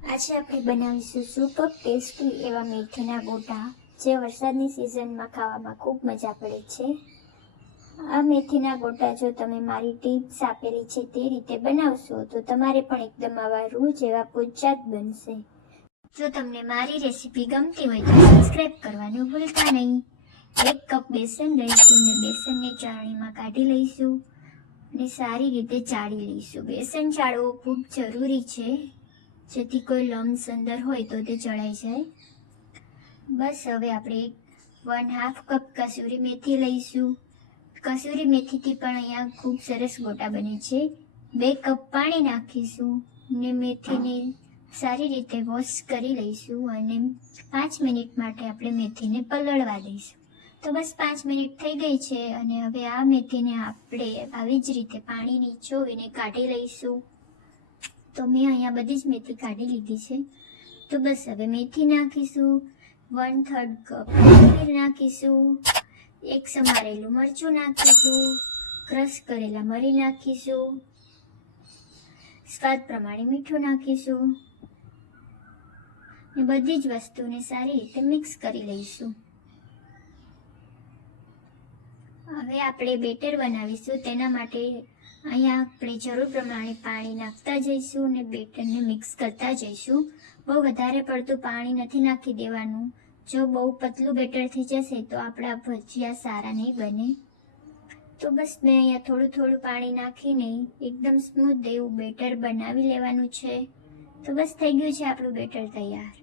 આજે આપણે બનાવીશું સુપર ટેસ્ટી એવા મેથીના ગોટા, જે વરસાદની સિઝનમાં ખાવામાં ખૂબ મજા પડે છે। આ મેથીના ગોટા જો તમે મારી ટિપ્સ આપેલી છે તે રીતે બનાવશો તો તમારે પણ એકદમ આવા રૂ જેવા પોચા જ બનશે। જો તમને મારી રેસીપી ગમતી હોય તો સબસ્ક્રાઇબ કરવાનું ભૂલતા નહીં। 1 કપ બેસન લઈશું અને બેસનને ચાળણીમાં કાઢી લઈશું અને સારી રીતે ચાળી લઈશું। બેસન ચાળવું ખૂબ જરૂરી છે, જેથી કોઈ લમ્સ અંદર હોય તો તે ચડાઈ જાય। બસ હવે આપણે 1/2 કપ કસૂરી મેથી લઈશું। કસૂરી મેથીથી પણ અહીંયા ખૂબ સરસ ગોટા બને છે। 2 કપ પાણી નાખીશું અને મેથીને સારી રીતે વોશ કરી લઈશું અને 5 મિનિટ માટે આપણે મેથીને પલળવા દઈશું। તો બસ 5 મિનિટ થઈ ગઈ છે અને હવે આ મેથીને આપણે આવી જ રીતે પાણી નીચોવીને કાઢી લઈશું। તો મેં અહીંયા બધી જ મેથી કાઢી લીધી છે। તો બસ હવે મેથી નાખીશું, 1/3 કપ પનીર નાખીશું, 1 સમારેલું મરચું નાખીશું, ક્રશ કરેલા મરી નાખીશું, સ્વાદ પ્રમાણે મીઠું નાખીશું અને બધી જ વસ્તુને સારી રીતે મિક્સ કરી લઈશું। હવે આપણે બેટર બનાવીશું, તેના માટે અહીંયા આપણે જરૂર પ્રમાણે પાણી નાખતા જઈશું અને બેટરને મિક્સ કરતા જઈશું। બહુ વધારે પડતું પાણી નથી નાખી દેવાનું। જો બહુ પતલું બેટર થઈ જશે તો આપણા ભજીયા સારા નહીં બને। તો બસ મેં અહીંયા થોડું થોડું પાણી નાખીને એકદમ સ્મૂથ એવું બેટર બનાવી લેવાનું છે। તો બસ થઈ ગયું છે આપણું બેટર તૈયાર।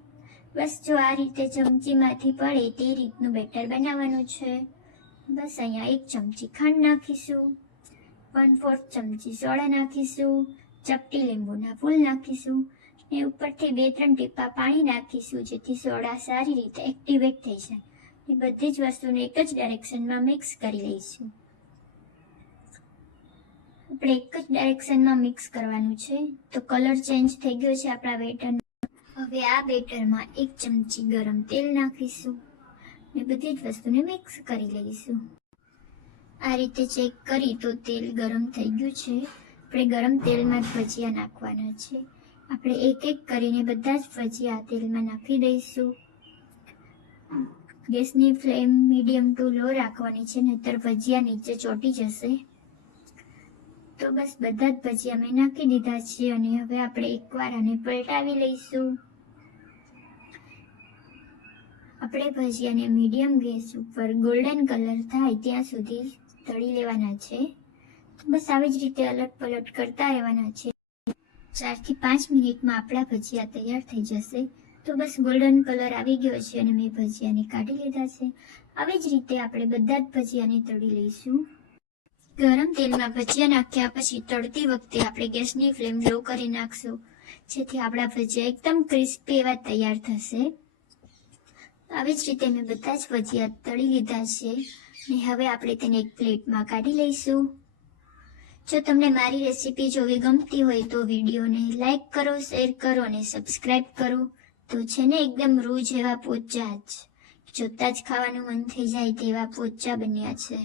બસ જો આ રીતે ચમચીમાંથી પડે તે રીતનું બેટર બનાવવાનું છે। બસ અહીંયા 1 ચમચી ખાંડ નાખીશું, 1/4 ચમચી સોડા નાખીશું, ચપટી લીંબુના ફૂલ નાખીશું અને ઉપરથી 2-3 ટીપા પાણી નાખીશું, જેથી સોડા સારી રીતે એક્ટિવેટ થઈ જાય। એ બધી જ વસ્તુને એક જ ડાયરેક્શનમાં મિક્સ કરી લઈશું। આપણે એક જ ડાયરેક્શનમાં મિક્સ કરવાનું છે। તો કલર ચેન્જ થઈ ગયો છે આપણા બેટરનો। હવે આ બેટરમાં 1 ચમચી ગરમ તેલ નાખીશું અને બધી જ વસ્તુને મિક્સ કરી લઈશું। આ રીતે ચેક કરી તો તેલ ગરમ થઈ ગયું છે। આપણે ગરમ તેલમાં જ ભજીયા નાખવાના છે। આપણે એક એક કરીને બધા જ ભજીયા તેલમાં નાખી દઈશું। ગેસની ફ્લેમ મીડિયમ ટુ લો રાખવાની છે, નહીતર ભજીયા નીચે ચોંટી જશે। તો બસ બધા જ ભજીયા મેં નાખી દીધા છે અને હવે આપણે એકવાર આને પલટાવી લઈશું। આપણે ભજીયાને મીડિયમ ગેસ ઉપર ગોલ્ડન કલર થાય ત્યાં સુધી તળી લેવાના છે। તો બસ આવી જ રીતે અલટ પલટ કરતા રહેવાના છે। 4 થી 5 મિનિટમાં આપણા ભજીયા તૈયાર થઈ જશે। તો બસ ગોલ્ડન કલર આવી ગયો છે અને મેં ભજીયાને કાઢી લીધા છે। આવી જ રીતે આપણે બધા જ ભજીયાને તળી લઈશું। ગરમ તેલમાં ભજીયા નાખ્યા પછી તળતી વખતે આપણે ગેસની ફ્લેમ લો કરી નાખશું, જેથી આપણા ભજીયા એકદમ ક્રિસ્પી એવા તૈયાર થશે। આવી જ રીતે મેં બધા જ ભજીયા તળી લીધા છે અને હવે આપણે તેને એક પ્લેટમાં કાઢી લઈશું। જો તમને મારી રેસીપી જોવી ગમતી હોય તો વિડીયોને લાઈક કરો, શેર કરો અને સબસ્ક્રાઇબ કરો। તો છે ને એકદમ રૂ જેવા પોચા જ, જોતા જ ખાવાનું મન થઈ જાય તેવા પોચા બન્યા છે।